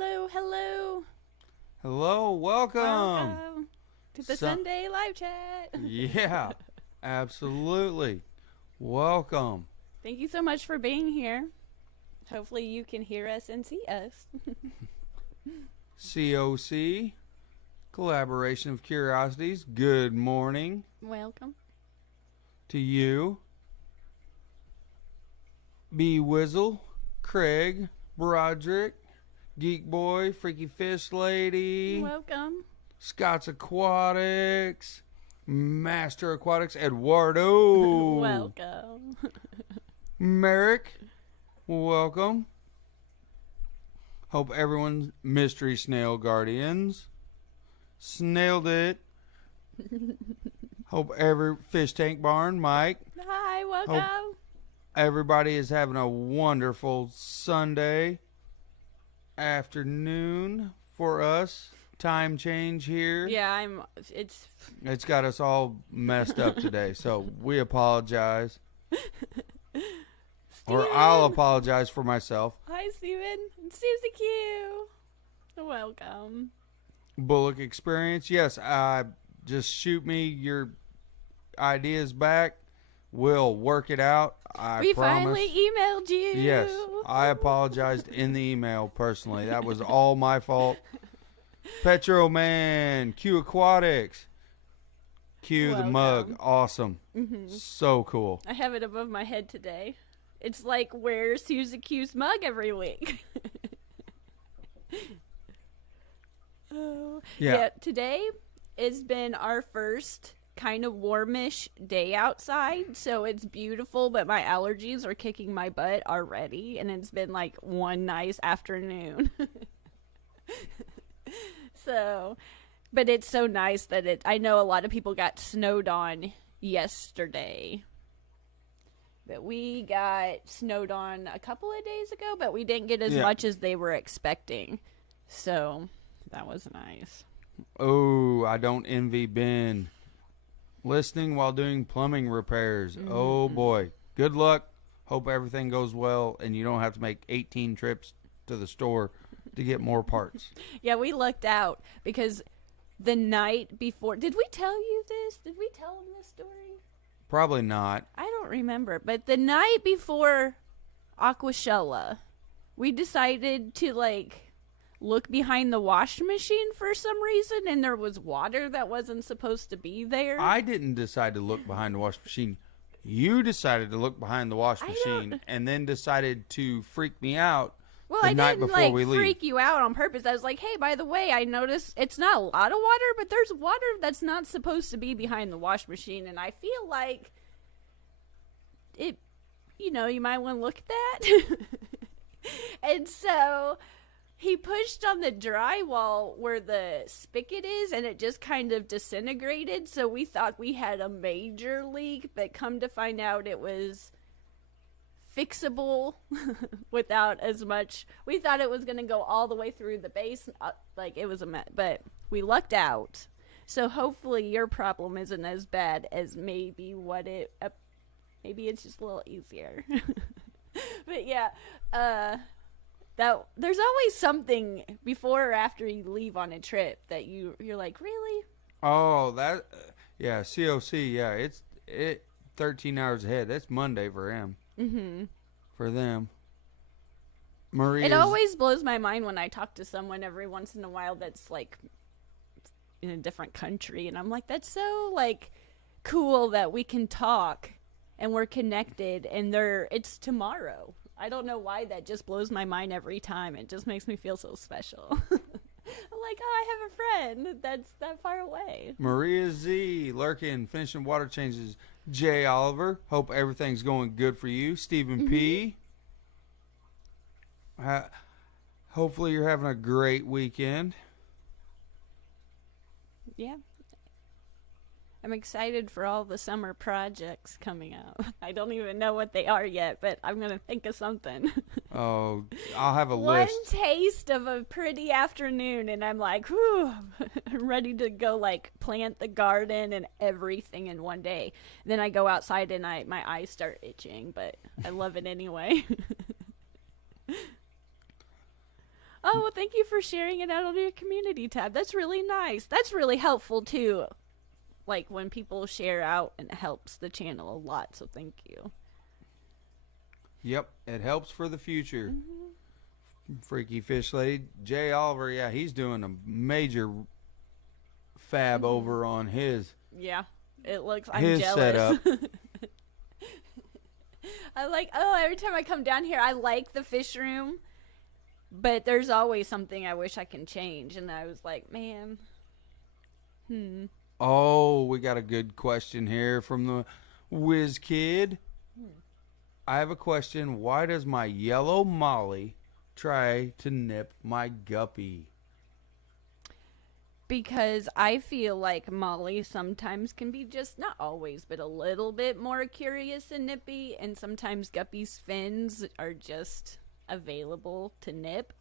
Hello, hello. Hello, welcome. Welcome to the Sunday live chat. Yeah, absolutely. Welcome. Thank you so much for being here. Hopefully you can hear us and see us. COC, Collaboration of Curiosities, good morning Welcome. to you. B. Wizzle, Craig, Broderick, Geek Boy, Freaky Fish Lady, Welcome. Scott's Aquatics, Master Aquatics, Eduardo. Welcome. Merrick, welcome. Hope everyone's Mystery Snail Guardians snailed it. Hope every fish tank barn, Mike. Hi, welcome. Hope everybody is having a wonderful Sunday afternoon for us. Time change here. Yeah, It's got us all messed up today, so we apologize. Or I'll apologize for myself. Hi, Steven. Susie Q. Welcome. Bullock Experience. Yes, just shoot me your ideas back. We'll work it out. We promise. finally emailed you. Yes, I apologized in the email personally. That was all my fault. Petro Man, Q Aquatics, Q the mug, awesome, so cool. I have it above my head today. It's like, where's Susie Q's mug every week? Yeah, today has been our first kind of warmish day outside, so it's beautiful, but my allergies are kicking my butt already, and it's been like one nice afternoon. So, but it's so nice that I know a lot of people got snowed on yesterday. But we got snowed on a couple of days ago, but we didn't get as much as they were expecting. So, that was nice. Oh, I don't envy Ben. Listening while doing plumbing repairs. Oh, boy. Good luck. Hope everything goes well, and you don't have to make 18 trips to the store to get more parts. Yeah, we lucked out because the night before... Did we tell you this? Did we tell them this story? Probably not. I don't remember. But the night before Aquashella, we decided to, look behind the wash machine for some reason, and there was water that wasn't supposed to be there. I didn't decide to look behind the wash machine. You decided to look behind the wash machine and then decided to freak me out. Well, I didn't freak you out on purpose. I was like, hey, by the way, I noticed it's not a lot of water, but there's water that's not supposed to be behind the wash machine, and I feel like it, you might want to look at that. And so he pushed on the drywall where the spigot is, and it just kind of disintegrated, so we thought we had a major leak, but come to find out it was fixable without as much. We thought it was going to go all the way through the base, it was a mess, but we lucked out. So hopefully your problem isn't as bad as maybe maybe it's just a little easier. But yeah, that there's always something before or after you leave on a trip that you're like, really? Oh, yeah, COC, yeah, it's 13 hours ahead. That's Monday for him. For them. It always blows my mind when I talk to someone every once in a while that's in a different country, and I'm like, that's so cool that we can talk and we're connected, and it's tomorrow. I don't know why that just blows my mind every time. It just makes me feel so special. I'm like, oh, I have a friend that's that far away. Maria Z, Lurkin, finishing water changes. Jay Oliver, hope everything's going good for you. Stephen P. Hopefully you're having a great weekend. Yeah. I'm excited for all the summer projects coming out. I don't even know what they are yet, but I'm going to think of something. Oh, I'll have a list. One taste of a pretty afternoon, and I'm like, whew, I'm ready to go plant the garden and everything in one day. Then I go outside and my eyes start itching, but I love it anyway. Oh, well, thank you for sharing it out on your community tab. That's really nice. That's really helpful, too. Like, when people share out, and it helps the channel a lot, so thank you. Yep, it helps for the future. Freaky Fish Lady. Jay Oliver, yeah, he's doing a major fab over on his. Yeah, it looks, I'm his jealous. Setup. I like, every time I come down here, I like the fish room, but there's always something I wish I can change, and I was like, man, Oh, we got a good question here from the Whiz Kid. I have a question. Why does my yellow molly try to nip my guppy? Because I feel like molly sometimes can be just, not always, but a little bit more curious and nippy, and sometimes guppy's fins are just available to nip,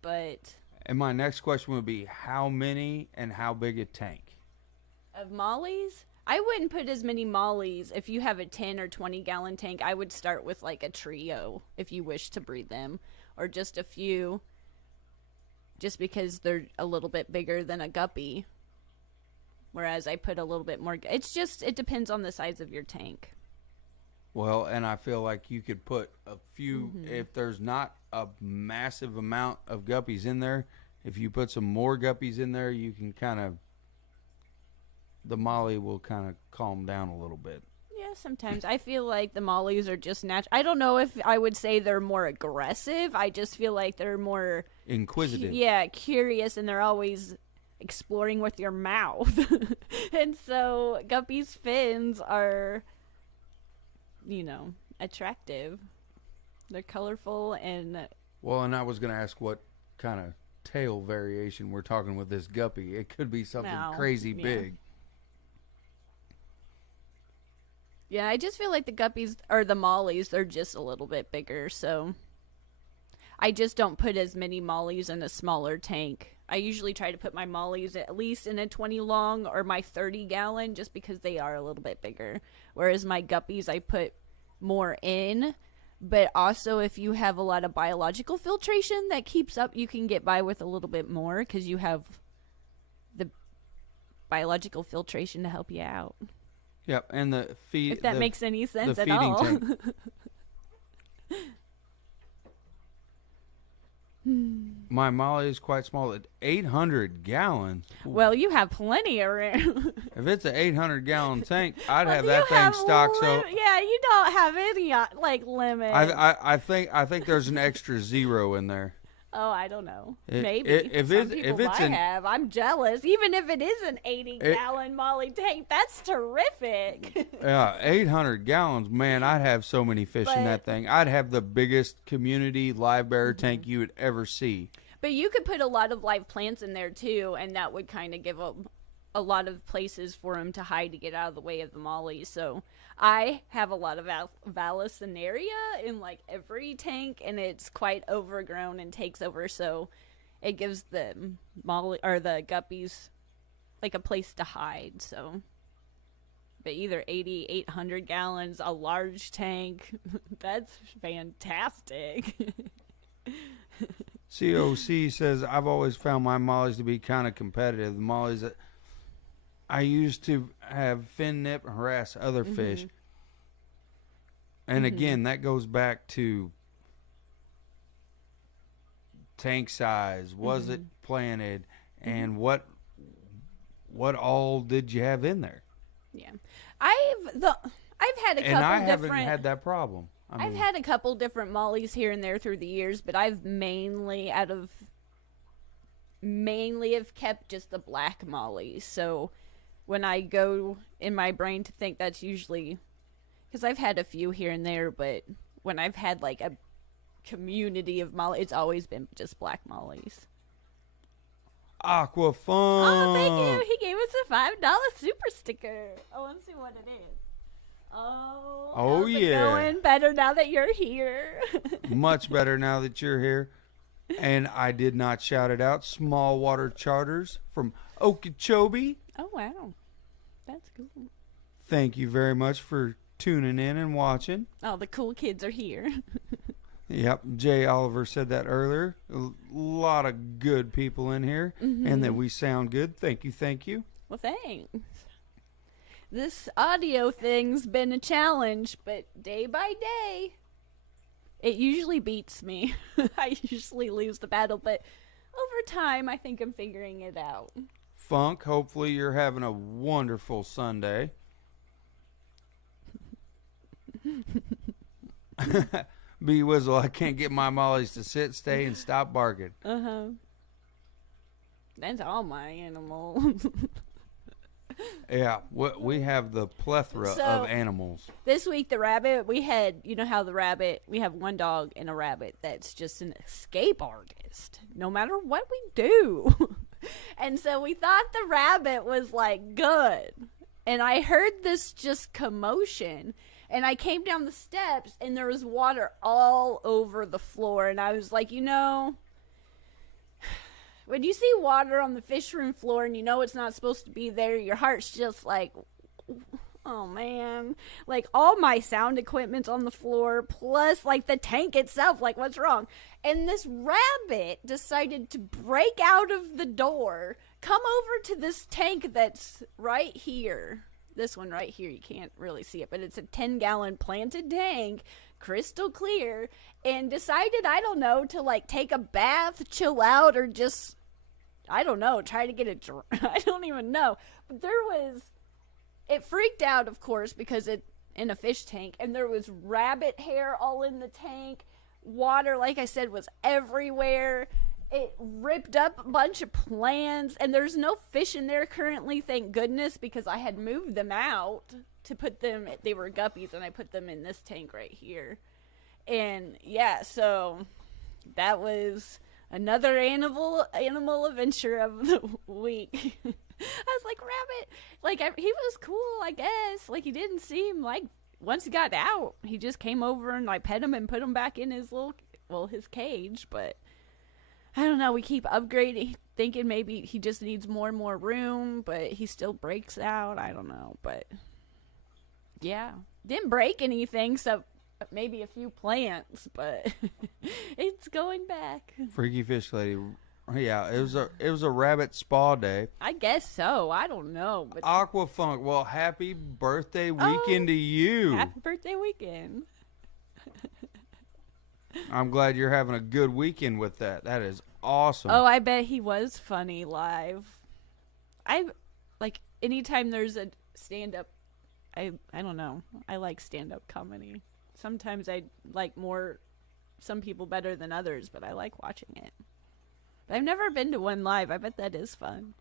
but... And my next question would be, how many and how big a tank? Of mollies? I wouldn't put as many mollies. If you have a 10 or 20 gallon tank, I would start with like a trio if you wish to breed them, or just a few, just because they're a little bit bigger than a guppy. Whereas I put a little bit more. It's just, it depends on the size of your tank. Well, and I feel like you could put a few, if there's not a massive amount of guppies in there, if you put some more guppies in there, you can kind of, the molly will kind of calm down a little bit. Yeah, sometimes. I feel like the mollies are just natural. I don't know if I would say they're more aggressive. I just feel like they're more... Inquisitive. Curious, and they're always exploring with your mouth. And so guppy's fins are, attractive. They're colorful and... Well, and I was going to ask what kind of tail variation we're talking with this guppy. It could be something crazy big. Yeah, I just feel like the guppies, or the mollies, they're just a little bit bigger, so I just don't put as many mollies in a smaller tank. I usually try to put my mollies at least in a 20 long or my 30 gallon, just because they are a little bit bigger. Whereas my guppies, I put more in, but also if you have a lot of biological filtration that keeps up, you can get by with a little bit more, because you have the biological filtration to help you out. Yep, and the feed. If that makes any sense at all. Tank. My molly is quite small at 800 gallons. Well, you have plenty of room. If it's an 800-gallon tank, I'd have that thing stocked. So yeah, you don't have any limit. I think there's an extra 0 in there. Oh, I don't know. Maybe. If it's I'm jealous. Even if it is an 80-gallon molly tank, that's terrific. Yeah, 800 gallons. Man, I'd have so many fish in that thing. I'd have the biggest community live bearer tank you would ever see. But you could put a lot of live plants in there, too, and that would kind of give a lot of places for them to hide to get out of the way of the mollies. So I have a lot of Vallisneria in like every tank, and it's quite overgrown and takes over, so it gives the molly or the guppies like a place to hide. So, but either 80, 800 gallons, a large tank, that's fantastic. COC says, I've always found my mollies to be kind of competitive. The mollies that I used to have fin nip and harass other fish. And again, that goes back to tank size. Was it planted? And what all did you have in there? Yeah. I've had a couple and I different... haven't had that problem. I've had a couple different mollies here and there through the years, but I've mainly have kept just the black mollies. So when I go in my brain to think, that's usually because I've had a few here and there, but when I've had like a community of molly, it's always been just black mollies. Aqua Fun. Oh, thank you. He gave us a $5 super sticker. Oh, let's see what it is. Oh, how's it going? Better now that you're here. Much better now that you're here. And I did not shout it out. Small Water Charters from Okeechobee. Oh, wow. That's cool. Thank you very much for tuning in and watching. Oh, the cool kids are here. Yep, Jay Oliver said that earlier. A lot of good people in here, and that we sound good. Thank you. Well, thanks. This audio thing's been a challenge, but day by day, it usually beats me. I usually lose the battle, but over time, I think I'm figuring it out. Funk, hopefully you're having a wonderful Sunday. B Wizzle, I can't get my mollies to sit, stay, and stop barking. That's all my animals. Yeah, we have the plethora of animals. This week, the rabbit, we had, you know how we have one dog and a rabbit that's just an escape artist, no matter what we do. And so we thought the rabbit was, like, good. And I heard this just commotion. And I came down the steps, and there was water all over the floor. And I was like, you know, when you see water on the fish room floor and you know it's not supposed to be there, your heart's just like, oh, man. Like, all my sound equipment's on the floor, plus, like, the tank itself. Like, what's wrong? And this rabbit decided to break out of the door, come over to this tank that's right here. This one right here, you can't really see it, but it's a 10-gallon planted tank, crystal clear, and decided, I don't know, to, like, take a bath, chill out, or just, I don't know, try to get a drink. I don't even know. But it freaked out, of course, because it in a fish tank, and there was rabbit hair all in the tank. Water, like I said, was everywhere. It ripped up a bunch of plants, and there's no fish in there currently, thank goodness, because I had moved them out to put them, they were guppies, and I put them in this tank right here. And yeah, so that was another animal adventure of the week. I was like, rabbit, like, he was cool, I guess. Like, he didn't seem like, once he got out, he just came over and I pet him and put him back in his his cage, but I don't know, we keep upgrading, thinking maybe he just needs more and more room, but he still breaks out. I don't know, but yeah. Didn't break anything, so maybe a few plants, but it's going back. Freaky Fish Lady. Yeah, it was a rabbit spa day. I guess so. I don't know. But Aquafunk, well, happy birthday weekend to you. Happy birthday weekend. I'm glad you're having a good weekend with that. That is awesome. Oh, I bet he was funny live. Anytime there's a stand-up, I don't know. I like stand-up comedy. Sometimes I like some people better than others, but I like watching it. But I've never been to one live. I bet that is fun.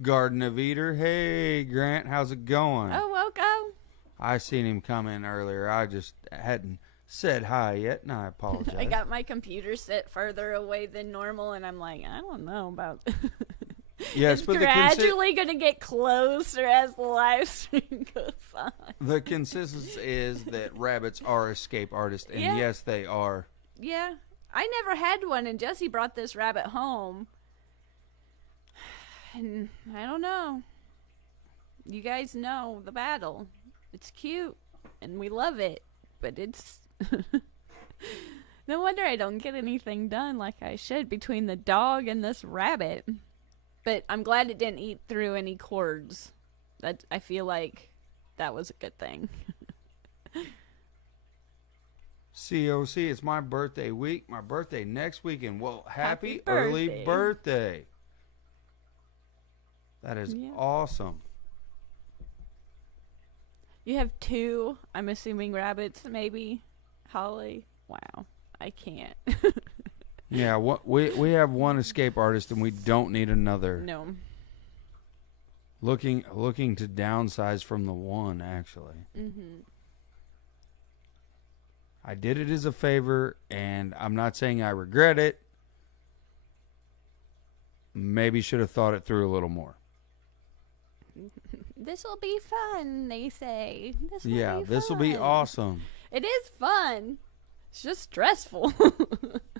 Garden of Eater. Hey, Grant, how's it going? Oh, welcome. I seen him come in earlier. I just hadn't said hi yet, and I apologize. I got my computer set further away than normal, and I'm like, I don't know about... Yes, it's but gradually going to get closer as the live stream goes on. The consensus is that rabbits are escape artists, and yes, they are. Yeah. I never had one, and Jesse brought this rabbit home. And I don't know. You guys know the battle. It's cute, and we love it, but it's... No wonder I don't get anything done like I should between the dog and this rabbit. But I'm glad it didn't eat through any cords. I feel like that was a good thing. COC, it's my birthday week. My birthday next weekend. Well, happy early birthday. That is awesome. You have 2, I'm assuming, rabbits, maybe? Holly? Wow. I can't. Yeah, we have one escape artist, and we don't need another. No. Looking to downsize from the one, actually. Mm-hmm. I did it as a favor, and I'm not saying I regret it. Maybe should have thought it through a little more. This will be fun, they say. This will be awesome. It is fun. It's just stressful.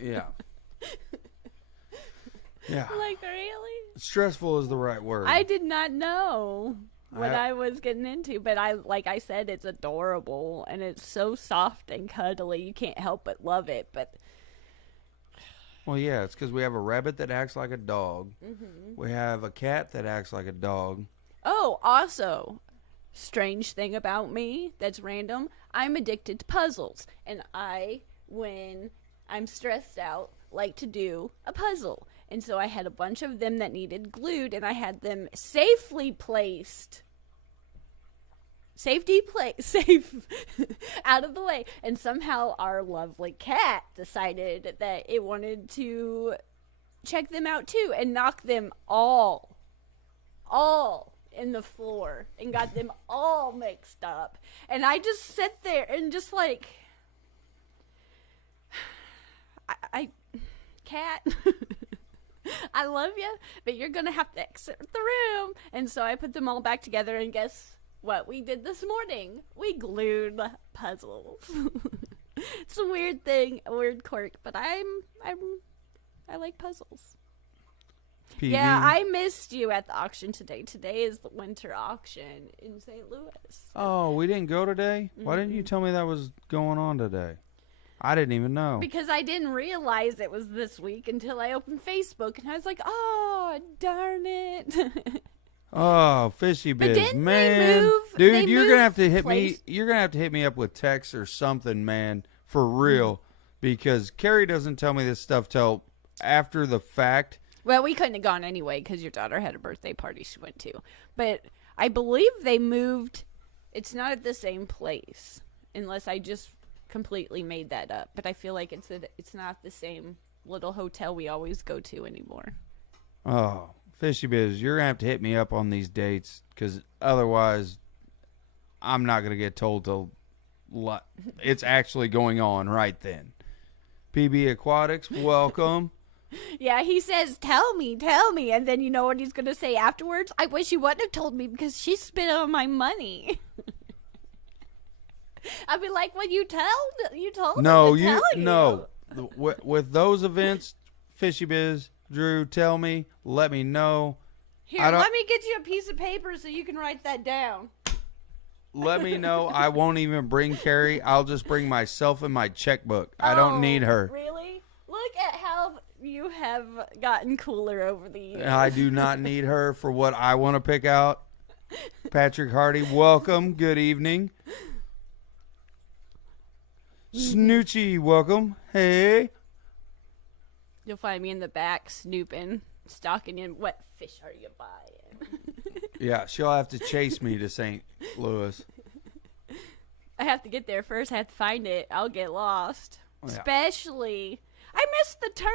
Yeah. Yeah. Like, really? Stressful is the right word. I did not know. what I was getting into. But like I said, it's adorable and it's so soft and cuddly. You can't help but love it. But well, yeah, it's because we have a rabbit that acts like a dog. We have a cat that acts like a dog. Oh, also, strange thing about me that's random. I'm addicted to puzzles, and when I'm stressed out, like to do a puzzle. And so I had a bunch of them that needed glued, and I had them safely placed. Safe out of the way. And somehow our lovely cat decided that it wanted to check them out too and knock them all in the floor and got them all mixed up. And I just sit there and just like, I cat, I love you, but you're going to have to exit the room. And so I put them all back together, and guess what we did this morning? We glued puzzles. It's a weird thing, a weird quirk, but I like puzzles. PB. Yeah, I missed you at the auction today. Today is the winter auction in St. Louis. Oh, we didn't go today? Why didn't you tell me that was going on today? I didn't even know. Because I didn't realize it was this week until I opened Facebook, and I was like, oh, darn it. Oh, fishy biz, but didn't man. They move, dude, they you're gonna have to hit place. me. You're gonna have to hit me up with text or something, man, for real. Because Kerri doesn't tell me this stuff till after the fact. Well, we couldn't have gone anyway because your daughter had a birthday party she went to. But I believe they moved. It's not at the same place, unless I just completely made that up. But I feel like it's not the same little hotel we always go to anymore. Oh, fishy biz, you're gonna have to hit me up on these dates, because otherwise, I'm not gonna get told till it's actually going on right then. PB Aquatics, welcome. Yeah, he says, tell me. And then you know what he's going to say afterwards? I wish you wouldn't have told me because she spent all my money. I'd be like, well, you told no, me to tell you. No, with those events, fishy biz, Drew, tell me, let me know. Here, let me get you a piece of paper so you can write that down. Let me know. I won't even bring Kerri. I'll just bring myself and my checkbook. I don't need her. Really? Look at how you have gotten cooler over the years. I do not need her for what I want to pick out. Patrick Hardy, welcome. Good evening. Snoochie, welcome. Hey. You'll find me in the back snooping, stalking in. What fish are you buying? Yeah, she'll have to chase me to St. Louis. I have to get there first. I have to find it. I'll get lost. Oh, yeah. Especially, I missed the turn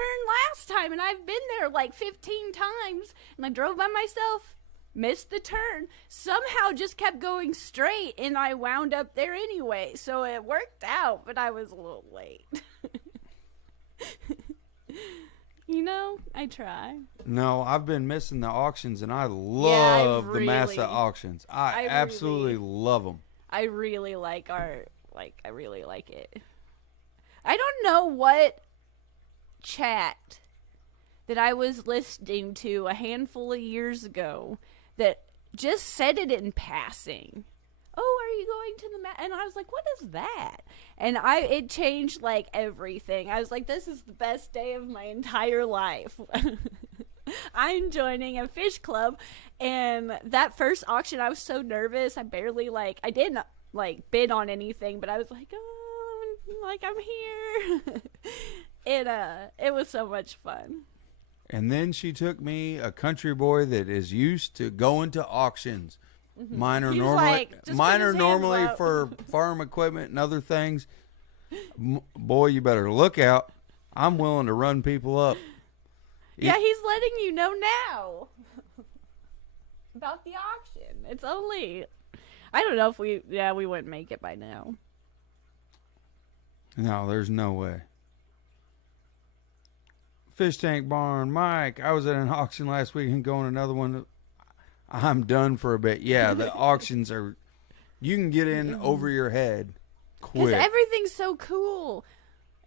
last time, and I've been there like 15 times, and I drove by myself, missed the turn, somehow just kept going straight, and I wound up there anyway, so it worked out, but I was a little late. You know, I try. No, I've been missing the auctions, and I love the Massa auctions. I absolutely love them. I really like I really like it. I don't know what chat that I was listening to a handful of years ago that just said it in passing. Oh, are you going to the and I was like, what is that? And it changed like everything. I was like, this is the best day of my entire life. I'm joining a fish club, and that first auction I was so nervous. I didn't bid on anything, but I was like, oh, like I'm here. It was so much fun. And then she took me, a country boy that is used to going to auctions. Mm-hmm. Mine are normally for farm equipment and other things. Boy, you better look out. I'm willing to run people up. Yeah, he's letting you know now about the auction. It's only, I don't know if we wouldn't make it by now. No, there's no way. Fish Tank Barn, Mike, I was at an auction last week and going to another one. I'm done for a bit. Yeah, the auctions are, you can get in over your head quick. Because everything's so cool.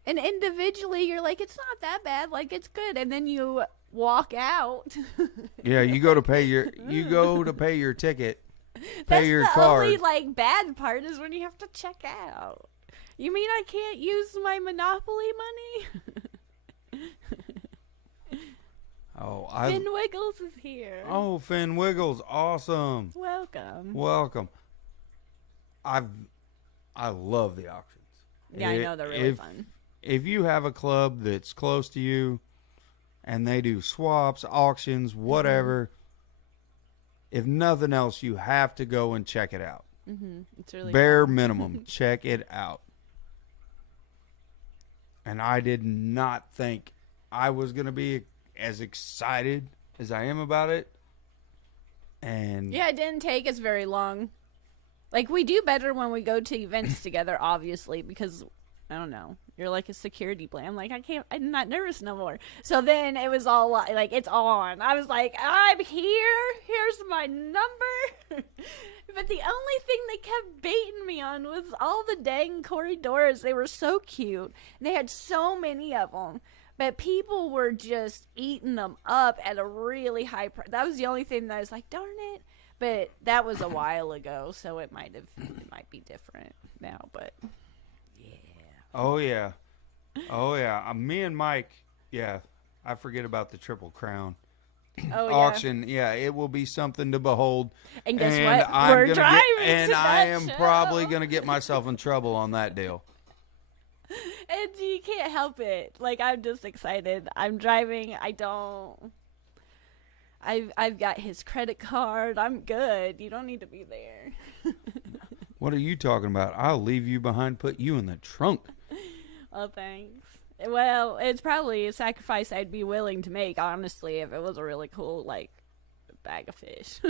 And individually, you're like, it's not that bad. Like, it's good. And then you walk out. Yeah, you go to pay your ticket, pay your card. Only like bad part is when you have to check out. You mean I can't use my Monopoly money? Oh, Finn Wiggles is here. Oh, Finn Wiggles, awesome. Welcome. I love the auctions. Yeah, I know they're really fun. If you have a club that's close to you and they do swaps, auctions, whatever, if nothing else, you have to go and check it out. It's really bare fun. minimum. Check it out. And I did not think I was going to be as excited as I am about it. And yeah, it didn't take us very long. Like, we do better when we go to events together, obviously, because, I don't know, you're like a security blanket. I'm like, I'm not nervous no more. So then it was all like, it's on. I was like, I'm here. Here's my number. But the only thing they kept baiting me on was all the dang corridors. They were so cute. They had so many of them. But people were just eating them up at a really high price. That was the only thing that I was like, darn it. But that was a while ago, so it might be different now. But yeah. Oh yeah. Me and Mike. Yeah, I forget about the Triple Crown auction. Yeah, it will be something to behold. And guess what? We're driving and to I that am show. Probably going to get myself in trouble on that deal. And you can't help it. Like, I'm just excited. I'm driving. I've got his credit card. I'm good. You don't need to be there. What are you talking about? I'll leave you behind, put you in the trunk. Oh, thanks. Well, it's probably a sacrifice I'd be willing to make, honestly, if it was a really cool, like, bag of fish.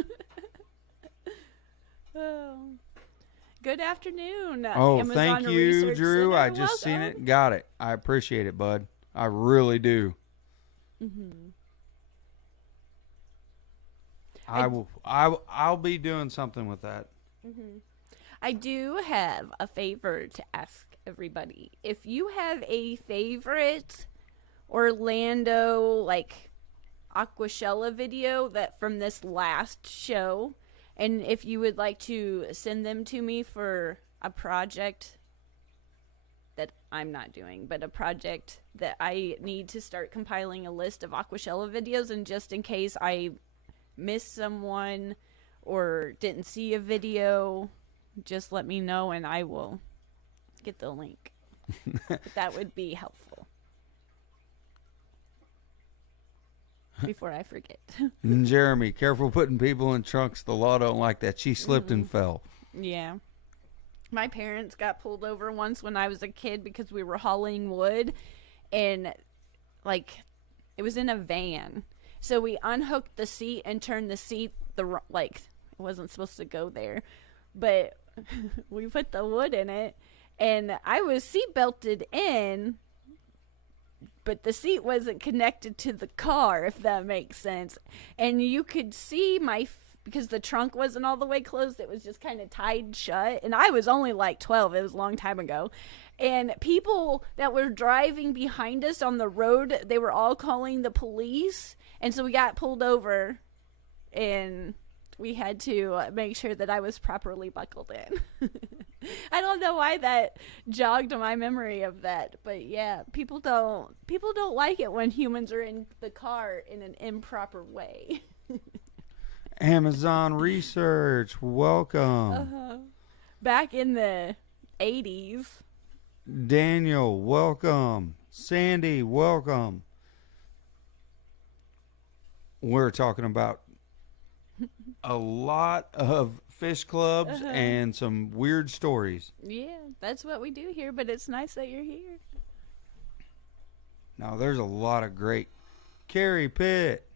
Oh. Good afternoon. Oh, Amazon thank you, Research Drew. Center. I just seen it. Got it. I appreciate it, bud. I really do. I'll be doing something with that. I do have a favor to ask everybody. If you have a favorite Orlando, like, Aquashella video that from this last show, and if you would like to send them to me for a project that I'm not doing, but a project that I need to start compiling a list of Aquashella videos, and just in case I missed someone or didn't see a video, just let me know and I will get the link. That would be helpful. Before I forget. Jeremy, careful putting people in trunks. The law don't like that. She slipped and fell. Yeah. My parents got pulled over once when I was a kid because we were hauling wood, and, like, it was in a van. So we unhooked the seat and turned the seat it wasn't supposed to go there, but we put the wood in it, and I was seat belted in, but the seat wasn't connected to the car, if that makes sense. And you could see because the trunk wasn't all the way closed, it was just kind of tied shut. And I was only like 12. It was a long time ago. And people that were driving behind us on the road, they were all calling the police. And so we got pulled over, and we had to make sure that I was properly buckled in. I don't know why that jogged my memory of that, but yeah, people don't like it when humans are in the car in an improper way. Amazon Research, welcome. Back in the 80s. Daniel, welcome. Sandy, welcome. We're talking about a lot of fish clubs and some weird stories. Yeah, that's what we do here, but it's nice that you're here. Now, there's a lot of great... Kerri Pitt.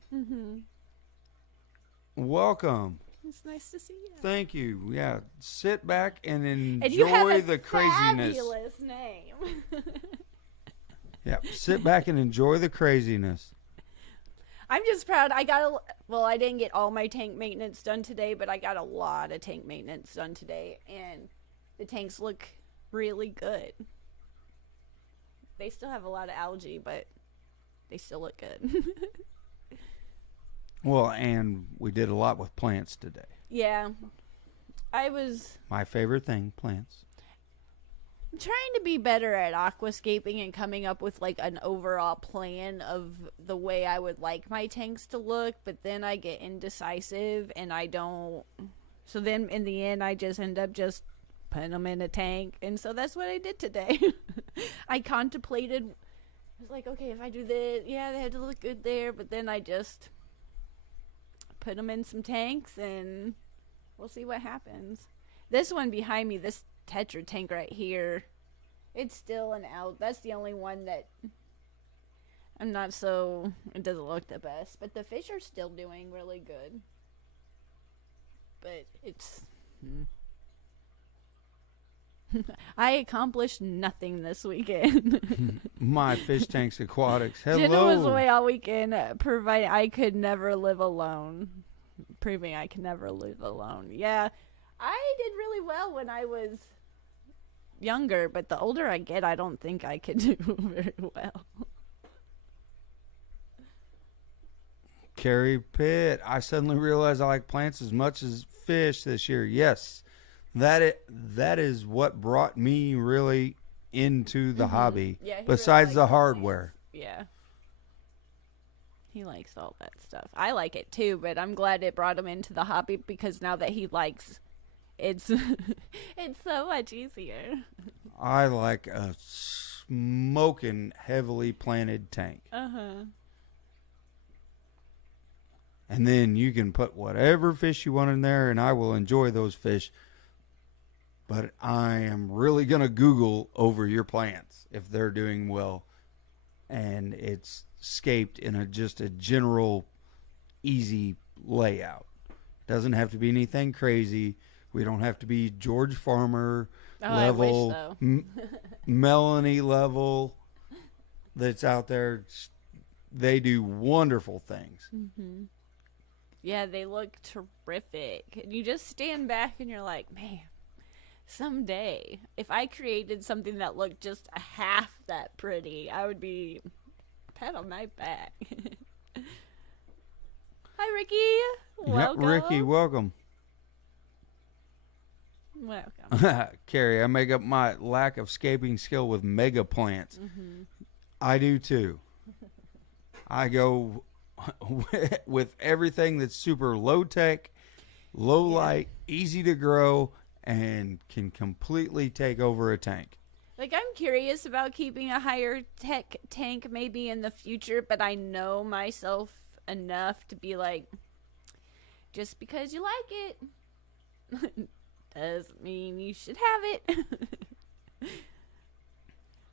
Welcome. It's nice to see you. Thank you. Yeah, sit back and enjoy and you have the craziness. Fabulous name. Yeah, sit back and enjoy the craziness. I'm just proud. I didn't get all my tank maintenance done today, but I got a lot of tank maintenance done today, and the tanks look really good. They still have a lot of algae, but they still look good. Well, and we did a lot with plants today. Yeah. My favorite thing, plants. I'm trying to be better at aquascaping and coming up with like an overall plan of the way I would like my tanks to look, but then I get indecisive and I don't. So then in the end, I just end up just putting them in a tank, and so that's what I did today. I contemplated. I was like, okay, if I do this, yeah, they have to look good there, but then I just put them in some tanks and we'll see what happens. This one behind me, this Tetra tank right here, it's still an out. That's the only one that I'm not so, it doesn't look the best, but the fish are still doing really good. But it's I accomplished nothing this weekend. My fish tanks aquatics. Hello. Jenna was away all weekend, proving I could never live alone. Yeah, I did really well when I was younger, but the older I get, I don't think I could do very well. Kerri Pitt, I suddenly realized I like plants as much as fish this year. Yes, that is what brought me really into the hobby, besides really the hardware. Plants. Yeah. He likes all that stuff. I like it too, but I'm glad it brought him into the hobby because now that he likes it's so much easier. I like a smoking heavily planted tank. Uh-huh. And then you can put whatever fish you want in there, and I will enjoy those fish. But I am really going to Google over your plants if they're doing well. And it's scaped in just a general, easy layout. Doesn't have to be anything crazy. We don't have to be George Farmer level, I wish so. Melanie level that's out there. They do wonderful things. Mm-hmm. Yeah, they look terrific. And you just stand back and you're like, man, someday, if I created something that looked just a half that pretty, I would be pat on my back. Hi, Ricky. Welcome. Yep, Ricky, welcome. Welcome. Kerri, I make up my lack of scaping skill with mega plants. Mm-hmm. I do too. I go with everything that's super low tech, low light, easy to grow, and can completely take over a tank. Like, I'm curious about keeping a higher tech tank maybe in the future, but I know myself enough to be like, just because you like it doesn't mean you should have it.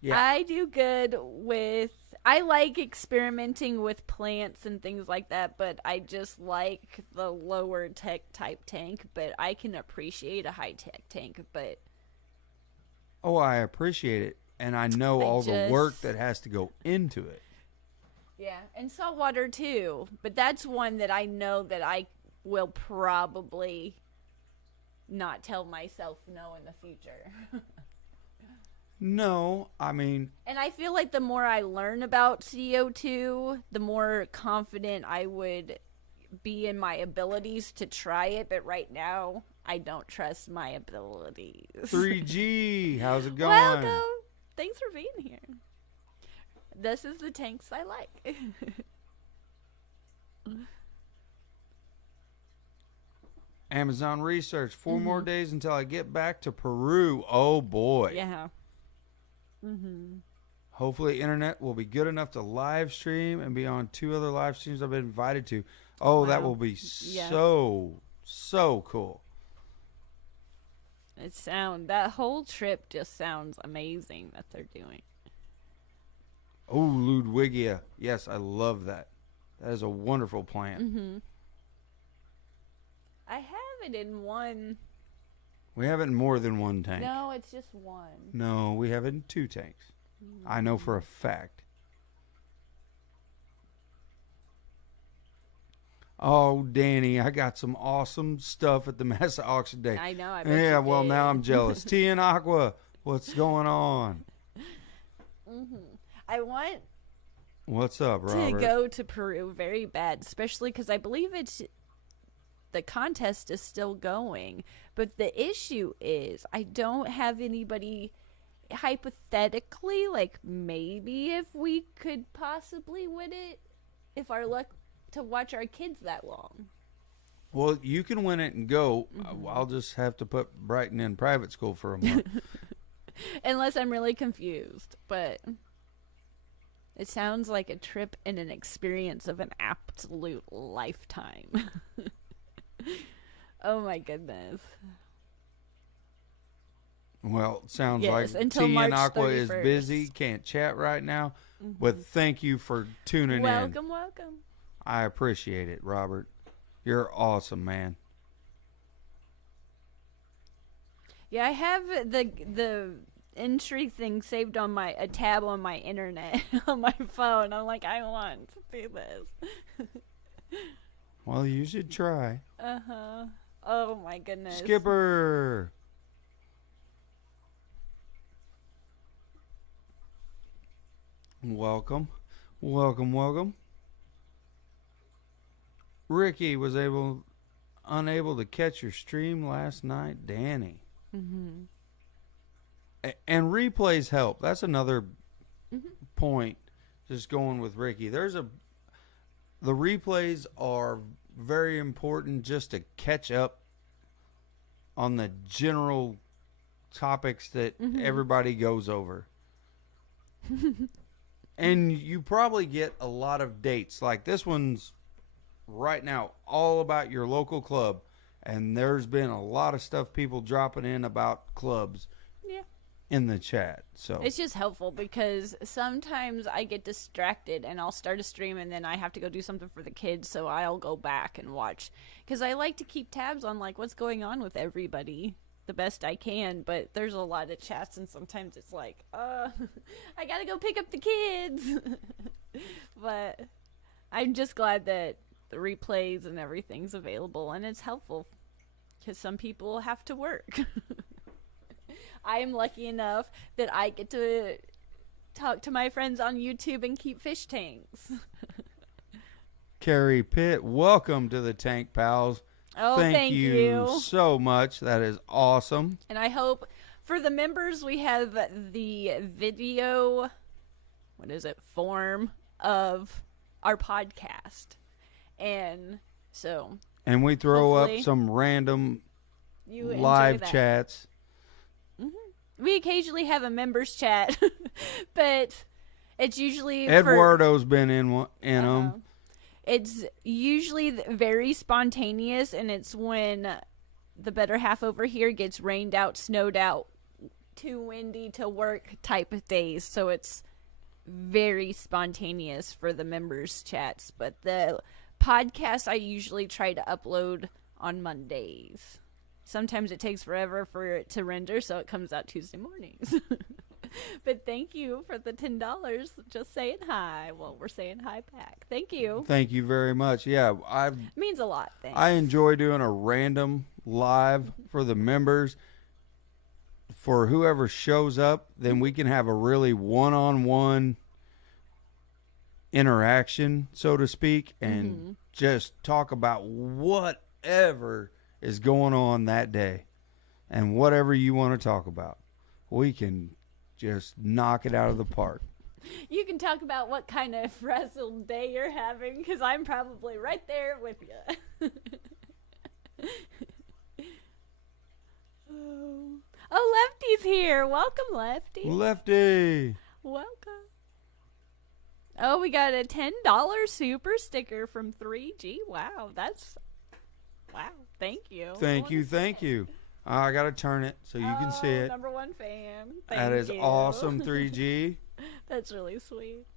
Yeah. I do good with, I like experimenting with plants and things like that, but I just like the lower tech type tank, but I can appreciate a high tech tank, but oh, I appreciate it, and I know all the work that has to go into it. Yeah, and saltwater too, but that's one that I know that I will probably not tell myself no in the future. No, I mean... And I feel like the more I learn about CO2, the more confident I would be in my abilities to try it. But right now, I don't trust my abilities. 3G, how's it going? Welcome. Thanks for being here. This is the tanks I like. Amazon research. 4 more days until I get back to Peru. Oh, boy. Yeah. Mm-hmm. Hopefully internet will be good enough to live stream and be on 2 other live streams I've been invited to. Oh, wow. That will be so cool. That whole trip just sounds amazing that they're doing. Oh, Ludwigia. Yes, I love that. That is a wonderful plant. Mm-hmm. I have it in one. We have it in more than one tank. No, it's just one. No, we have it in 2 tanks. Mm-hmm. I know for a fact. Oh, Danny, I got some awesome stuff at the Massa Auction Day. I know. I bet yeah, you well, did. now I'm jealous. Tea and Aqua, what's going on? Mm-hmm. I want What's up, Robert? to go to Peru very bad, especially because I believe it's the contest is still going. But the issue is I don't have anybody hypothetically, like maybe if we could possibly win it, if our luck to watch our kids that long. Well, you can win it and go. I'll just have to put Brighton in private school for a month. Unless I'm really confused. But it sounds like a trip and an experience of an absolute lifetime. Oh my goodness. Well, it sounds Yes, like until T March and Aqua 31st. is busy, can't chat right now. But thank you for tuning in. Welcome. I appreciate it, Robert. You're awesome, man. Yeah, I have the entry thing saved on a tab on my internet on my phone. I'm like, I want to do this. Well, you should try. Oh my goodness. Skipper. Welcome. Ricky was unable to catch your stream last night, Danny. And replays help. That's another point. Just going with Ricky. The replays are very important just to catch up on the general topics that everybody goes over. And you probably get a lot of dates. Like this one's right now all about your local club. And there's been a lot of stuff people dropping in about clubs in the chat. So it's just helpful because sometimes I get distracted and I'll start a stream and then I have to go do something for the kids. So I'll go back and watch because I like to keep tabs on like what's going on with everybody the best I can. But there's a lot of chats and sometimes it's like, I got to go pick up the kids. But I'm just glad that the replays and everything's available and it's helpful because some people have to work. I am lucky enough that I get to talk to my friends on YouTube and keep fish tanks. Kerri Pitt, welcome to the Tank Pals. Oh, thank you so much. That is awesome. And I hope for the members we have the video, form of our podcast. And so. And we throw up some random live chats. We occasionally have a members chat, but it's usually Eduardo's been in them. It's usually very spontaneous, and it's when the better half over here gets rained out, snowed out, too windy to work type of days. So it's very spontaneous for the members chats. But the podcast I usually try to upload on Mondays. Sometimes it takes forever for it to render, so it comes out Tuesday mornings. But thank you for the $10 just saying hi. Well, we're saying hi back. Thank you. Thank you very much. Yeah, it means a lot. Thanks. I enjoy doing a random live for the members. For whoever shows up, then we can have a really one-on-one interaction, so to speak, and just talk about whatever is going on that day and whatever you want to talk about. We can just knock it out of the park. You can talk about what kind of frazzled day you're having because I'm probably right there with you. Oh, Lefty's here. Welcome, Lefty. Lefty. Welcome. Oh, we got a $10 super sticker from 3G. Wow, thank you. Thank you. I got to turn it so you can see it. Number one fan. That is awesome, 3G. That's really sweet.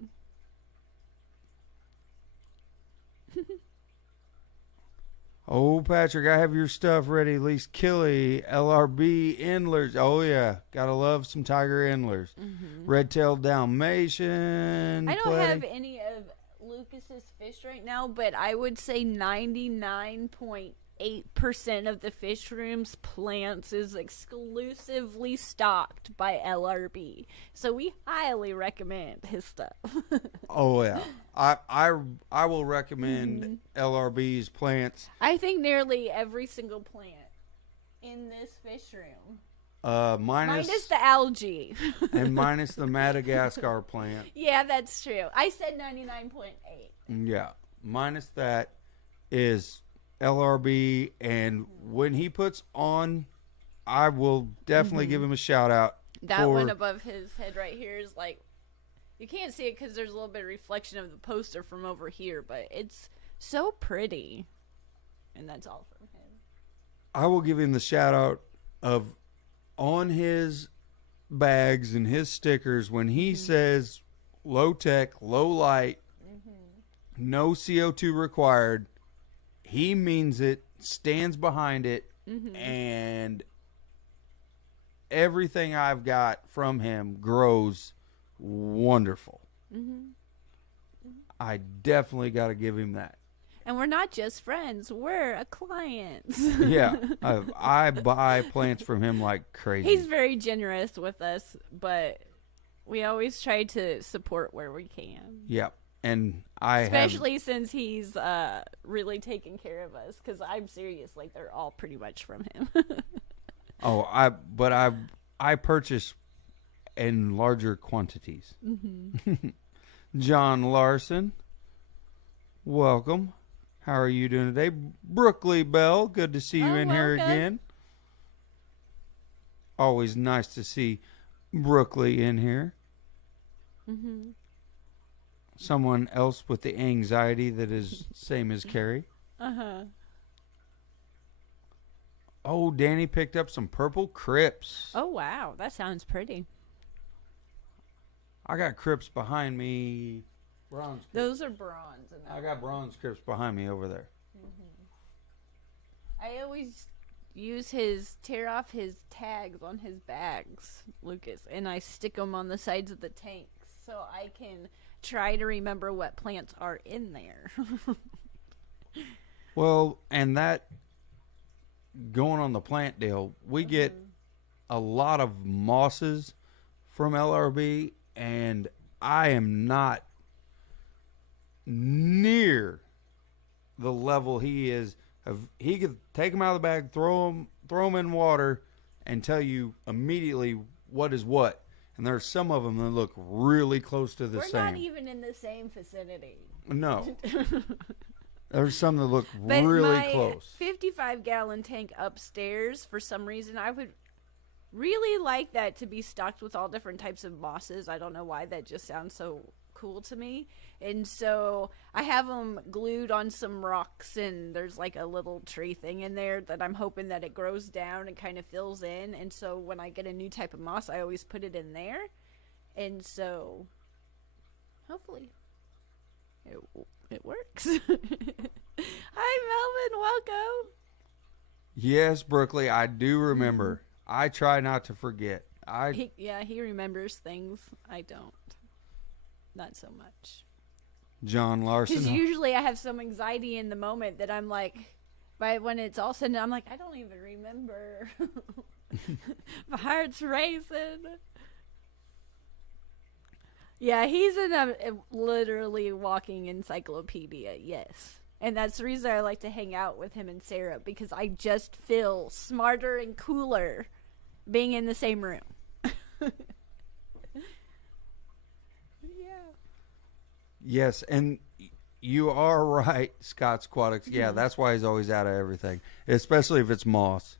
Oh, Patrick, I have your stuff ready. At least Killy, LRB, Endlers. Oh, yeah. Gotta love some tiger Endlers. Red-tailed Dalmatian. I don't have any of Lucas's fish right now, but I would say 99.8% of the fish room's plants is exclusively stocked by LRB. So we highly recommend his stuff. Oh, yeah. I will recommend LRB's plants. I think nearly every single plant in this fish room. Minus the algae. and minus the Madagascar plant. Yeah, that's true. I said 99.8. Yeah. Minus that is LRB, and when he puts on, I will definitely give him a shout out. That one above his head right here is like, you can't see it because there's a little bit of reflection of the poster from over here, but it's so pretty. And that's all from him. I will give him the shout out of on his bags and his stickers when he says low tech, low light, no CO2 required. He means it, stands behind it, and everything I've got from him grows wonderful. I definitely got to give him that. And we're not just friends, we're a client. Yeah, I buy plants from him like crazy. He's very generous with us, but we always try to support where we can. Yeah, and especially since he's really taking care of us, because I'm serious, like they're all pretty much from him. I purchase in larger quantities. John Larson, welcome. How are you doing today? Brookley Bell, good to see you in here again. Always nice to see Brookley in here. Someone else with the anxiety that is same as Kerri. Oh, Danny picked up some purple crypts. Oh, wow. That sounds pretty. I got crypts behind me. Bronze crypts. Those are bronze. I got bronze crypts behind me over there. I always tear off his tags on his bags, Lucas, and I stick them on the sides of the tanks so I can try to remember what plants are in there. Well, and that, going on the plant deal, we get a lot of mosses from LRB, and I am not near the level he is. He could take them out of the bag, throw them in water, and tell you immediately what is what. And there's some of them that look really close to the same. We're not even in the same vicinity. No. There's some that look really close. 55-gallon tank upstairs, for some reason, I would really like that to be stocked with all different types of mosses. I don't know why. That just sounds so cool to me. And so I have them glued on some rocks, and there's like a little tree thing in there that I'm hoping that it grows down and kind of fills in. And so when I get a new type of moss, I always put it in there. And so hopefully it works. Hi, Melvin. Welcome. Yes, Brookley, I do remember. I try not to forget. He remembers things. I don't. Not so much. John Larson. Because usually I have some anxiety in the moment that I'm like, when it's all sudden, I'm like, I don't even remember. My heart's racing. Yeah, he's in a literally walking encyclopedia, yes. And that's the reason I like to hang out with him and Sarah, because I just feel smarter and cooler being in the same room. Yes, and you are right, Scott's Aquatics. Yeah, that's why he's always out of everything, especially if it's moss.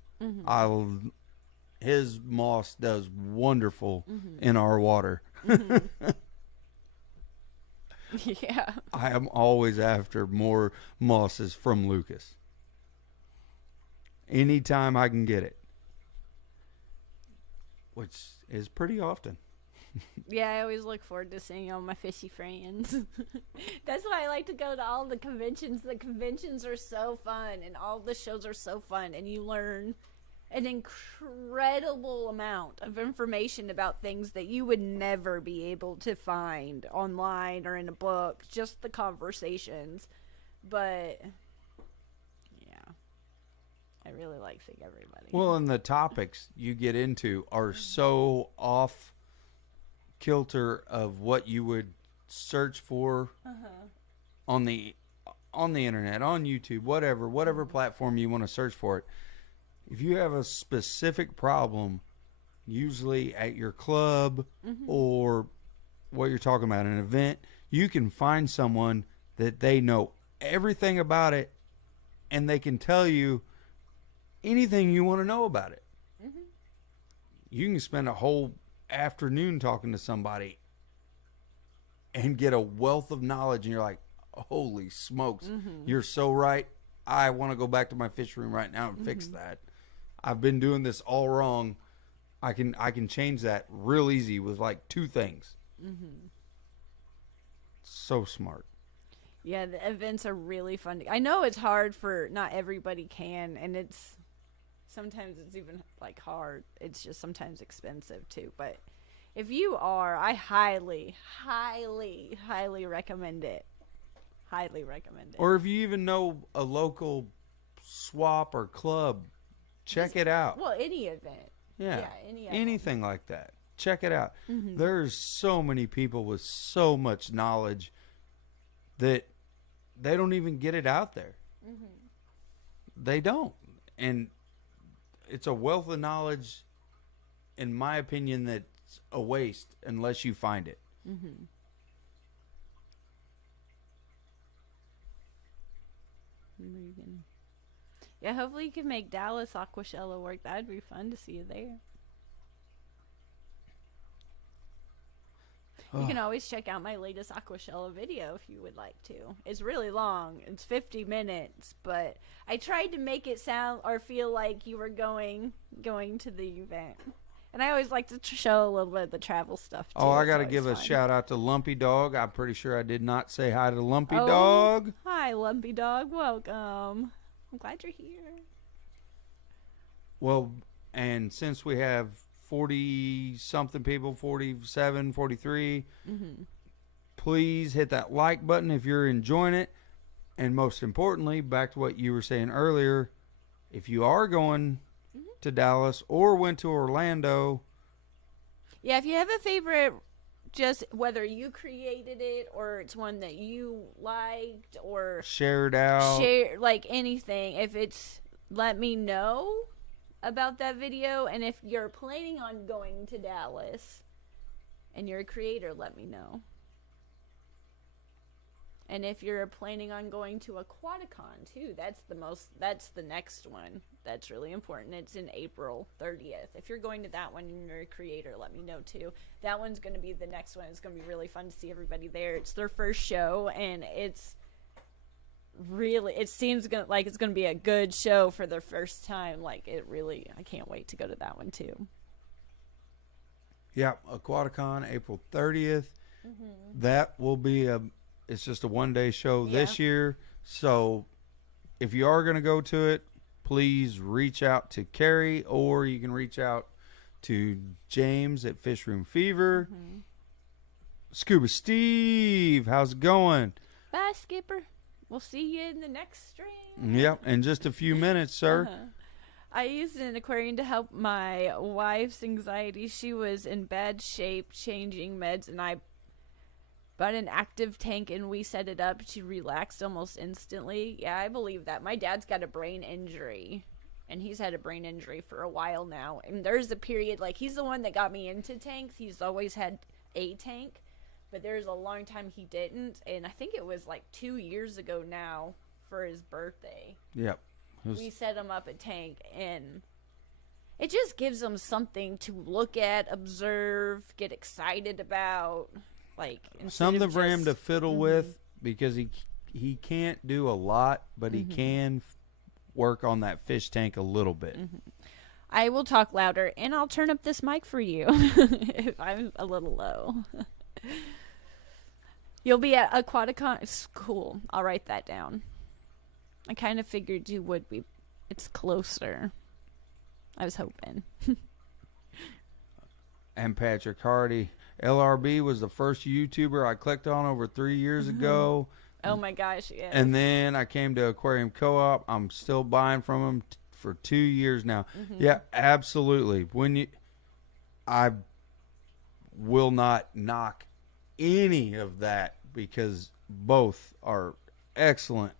His moss does wonderful in our water. Yeah. I am always after more mosses from Lucas. Anytime I can get it, which is pretty often. Yeah, I always look forward to seeing all my fishy friends. That's why I like to go to all the conventions. The conventions are so fun, and all the shows are so fun, and you learn an incredible amount of information about things that you would never be able to find online or in a book, just the conversations. But yeah, I really like seeing everybody. Well, and the topics you get into are so off kilter of what you would search for on the internet, on YouTube, whatever platform you want to search for it. If you have a specific problem, usually at your club or what you're talking about, an event, you can find someone that they know everything about it, and they can tell you anything you want to know about it. You can spend a whole afternoon talking to somebody and get a wealth of knowledge, and you're like, holy smokes, you're so right. I want to go back to my fish room right now and fix that. I've been doing this all wrong. I can change that real easy with like 2 things. So smart. Yeah, the events are really fun. I know it's hard for not everybody can, and sometimes it's even like hard. It's just sometimes expensive too. But if you are, I highly, highly, highly recommend it. Highly recommend it. Or if you even know a local swap or club, check it out. Well, any event. Yeah, anything like that. Check it out. There's so many people with so much knowledge that they don't even get it out there. They don't. And it's a wealth of knowledge, in my opinion, that's a waste unless you find it. Yeah, hopefully you can make Dallas Aquashella work. That'd be fun to see you there. You can always check out my latest Aquashella video if you would like to. It's really long. It's 50 minutes, but I tried to make it sound or feel like you were going to the event. And I always like to show a little bit of the travel stuff, too. Oh, I got to give a shout out to Lumpy Dog. I'm pretty sure I did not say hi to Lumpy Dog. Hi, Lumpy Dog. Welcome. I'm glad you're here. Well, and since we have 40-something people, 47, 43, please hit that like button if you're enjoying it. And most importantly, back to what you were saying earlier, if you are going to Dallas or went to Orlando. Yeah, if you have a favorite, just whether you created it or it's one that you liked or shared out, like anything, if it's, let me know about that video. And if you're planning on going to Dallas and you're a creator, let me know. And if you're planning on going to Aquaticon too, that's the next one. That's really important. It's in April 30th. If you're going to that one and you're a creator, let me know too. That one's going to be the next one. It's going to be really fun to see everybody there. It's their first show, and it seems like it's going to be a good show for their first time. I can't wait to go to that one too. Yeah, Aquaticon, April 30th. That will be it's just a one-day show this year. So if you are going to go to it, please reach out to Kerri, or you can reach out to James at Fish Room Fever. Scuba Steve, how's it going? Bye, Skipper. We'll see you in the next stream. Yep, in just a few minutes, sir. I used an aquarium to help my wife's anxiety. She was in bad shape, changing meds, and I bought an active tank and we set it up. She relaxed almost instantly. Yeah, I believe that. My dad's got a brain injury, and he's had a brain injury for a while now. And there's a period, he's the one that got me into tanks. He's always had a tank, but there's a long time he didn't. And I think it was 2 years ago now for his birthday. Yep. We set him up a tank, and it just gives him something to look at, observe, get excited about. Something for him to fiddle with, because he can't do a lot, but he can work on that fish tank a little bit. I will talk louder, and I'll turn up this mic for you if I'm a little low. You'll be at Aquaticon. It's cool. I'll write that down. I kind of figured you would be. It's closer. I was hoping. And Patrick Hardy. LRB was the first YouTuber I clicked on over 3 years ago. Oh my gosh, yes. And then I came to Aquarium Co-op. I'm still buying from him for 2 years now. Yeah, absolutely. I will not knock any of that because both are excellent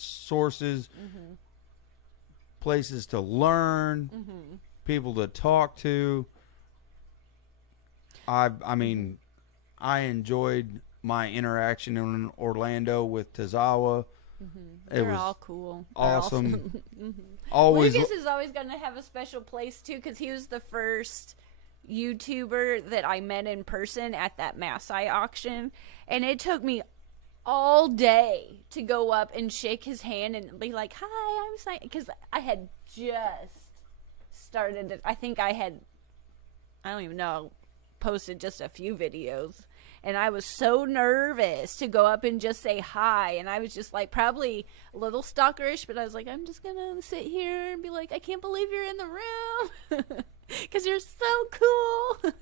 sources, places to learn, people to talk to. I mean, I enjoyed my interaction in Orlando with Tazawa. They're all cool. Awesome. Always. Lucas is always going to have a special place too, because he was the first YouTuber that I met in person at that Maasai auction, and it took me all day to go up and shake his hand and be like, "Hi, I'm Sai," because I had just started it. I think I don't even know, posted just a few videos. And I was so nervous to go up and just say hi. And I was just like, probably a little stalkerish, but I was like, I'm just going to sit here and be like, I can't believe you're in the room. Because you're so cool.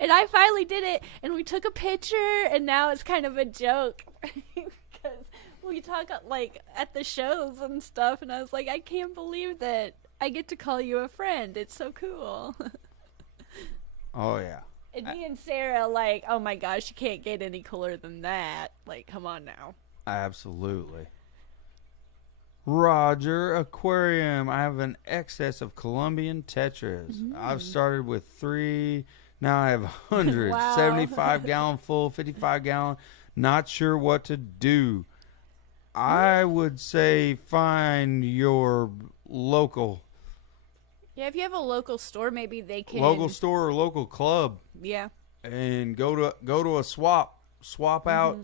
And I finally did it. And we took a picture. And now it's kind of a joke. Because we talk like at the shows and stuff. And I was like, I can't believe that I get to call you a friend. It's so cool. Oh, yeah. And me and Sarah, like, oh my gosh, you can't get any cooler than that. Like, come on now. Absolutely. Roger Aquarium. I have an excess of Colombian tetras. I've started with 3. Now I have 100. Wow. 75-gallon full, 55-gallon. Not sure what to do. I would say find your local. Yeah, if you have a local store, maybe they can. Local store or local club. Yeah. And go to a swap out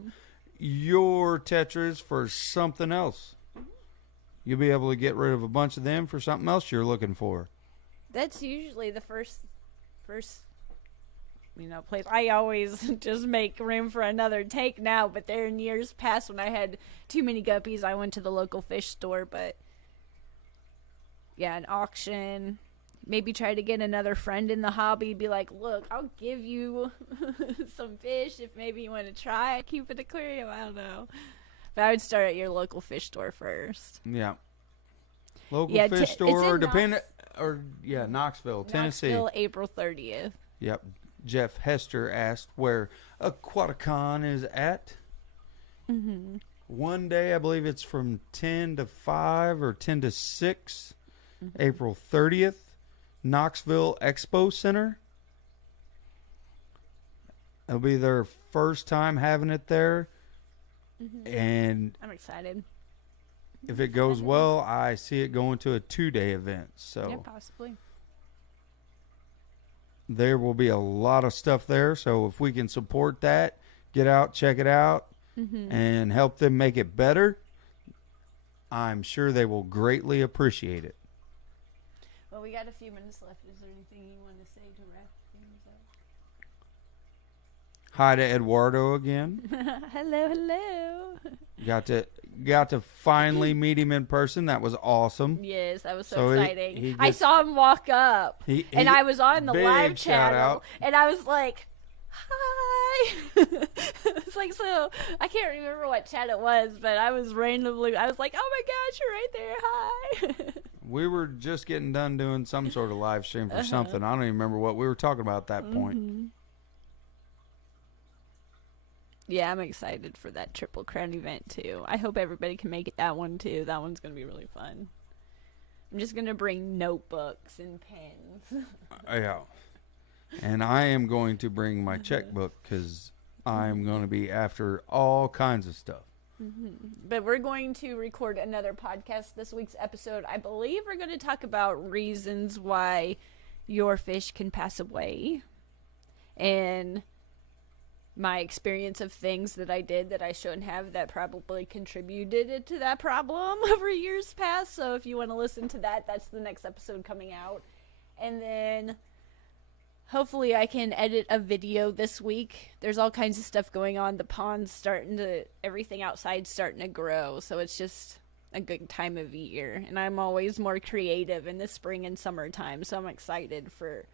your tetras for something else. You'll be able to get rid of a bunch of them for something else you're looking for. That's usually the first place. I always just make room for another take now, but there in years past when I had too many guppies, I went to the local fish store. But yeah, an auction. Maybe try to get another friend in the hobby. Be like, look, I'll give you some fish if maybe you want to try. Keep an aquarium. I don't know. But I would start at your local fish store first. Yeah. Local fish store, Knoxville, Tennessee. Knoxville, April 30th. Yep. Jeff Hester asked where Aquaticon is at. One day, I believe it's from 10 to 5 or 10 to 6, April 30th. Knoxville Expo Center. It'll be their first time having it there. And I'm excited. If it goes well, I see it going to a 2-day event. So yeah, possibly. There will be a lot of stuff there. So if we can support that, get out, check it out, and help them make it better, I'm sure they will greatly appreciate it. Well, we got a few minutes left. Is there anything you want to say to wrap things up? Hi to Eduardo again. Hello. Got to finally meet him in person. That was awesome. Yes, that was so exciting. I saw him walk up, and I was on the live channel, and I was like, hi. It's like, so I can't remember what chat it was, but I was like, oh my gosh, you're right there. Hi. We were just getting done doing some sort of live stream for something. I don't even remember what we were talking about at that point. Yeah, I'm excited for that Triple Crown event too. I hope everybody can make it that one too. That one's going to be really fun. I'm just going to bring notebooks and pens. Yeah. And I am going to bring my checkbook because I'm going to be after all kinds of stuff. But we're going to record another podcast this week's episode. I believe we're going to talk about reasons why your fish can pass away. And my experience of things that I did that I shouldn't have that probably contributed to that problem over years past. So if you want to listen to that, that's the next episode coming out. And then hopefully I can edit a video this week. There's all kinds of stuff going on. The pond's everything outside's starting to grow. So it's just a good time of year. And I'm always more creative in the spring and summertime. So I'm excited for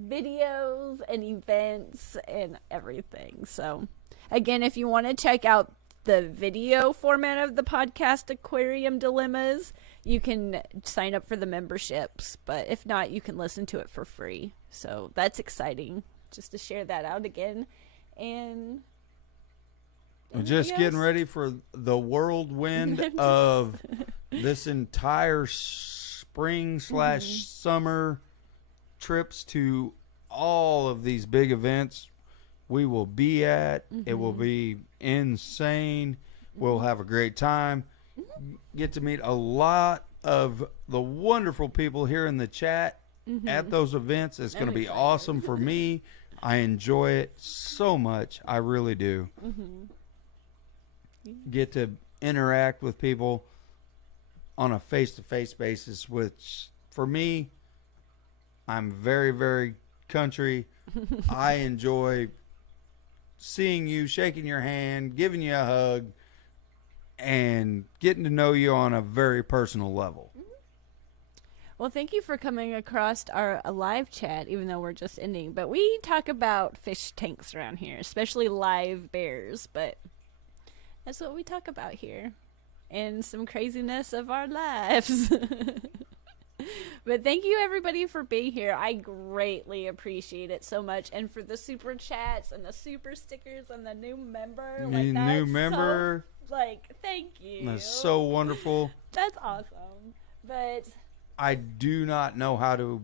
videos and events and everything. So again, if you want to check out the video format of the podcast Aquarium Dilemmas, you can sign up for the memberships, but if not, you can listen to it for free. So that's exciting, just to share that out again. And we're just getting ready for the whirlwind of this entire spring/summer trips to all of these big events we will be at. It will be insane. We'll have a great time. Get to meet a lot of the wonderful people here in the chat at those events. It's going to be awesome for me. I enjoy it so much. I really do. Get to interact with people on a face-to-face basis, which for me, I'm very, very country. I enjoy seeing you, shaking your hand, giving you a hug, and getting to know you on a very personal level. Well, thank you for coming across our live chat, even though we're just ending. But we talk about fish tanks around here, especially live bears. But that's what we talk about here, and some craziness of our lives. But thank you, everybody, for being here. I greatly appreciate it so much. And for the super chats and the super stickers and the new member. Thank you. That's so wonderful. That's awesome. But I do not know how to,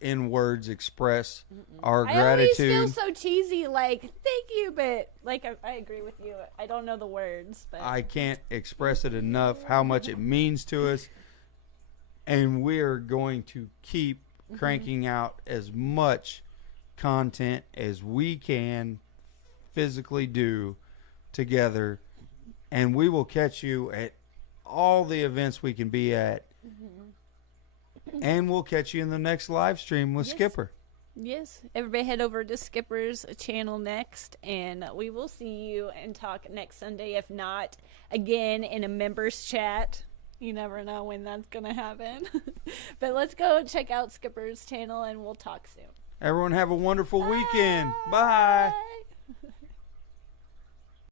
in words, express our I gratitude. I always feel so cheesy, like, thank you, but, like, I agree with you. I don't know the words. But I can't express it enough how much it means to us. And we are going to keep cranking out as much content as we can physically do together. And we will catch you at all the events we can be at. And we'll catch you in the next live stream with Skipper. Yes. Everybody head over to Skipper's channel next. And we will see you and talk next Sunday. If not, again, in a members chat. You never know when that's going to happen. But let's go check out Skipper's channel, and we'll talk soon. Everyone have a wonderful weekend. Bye.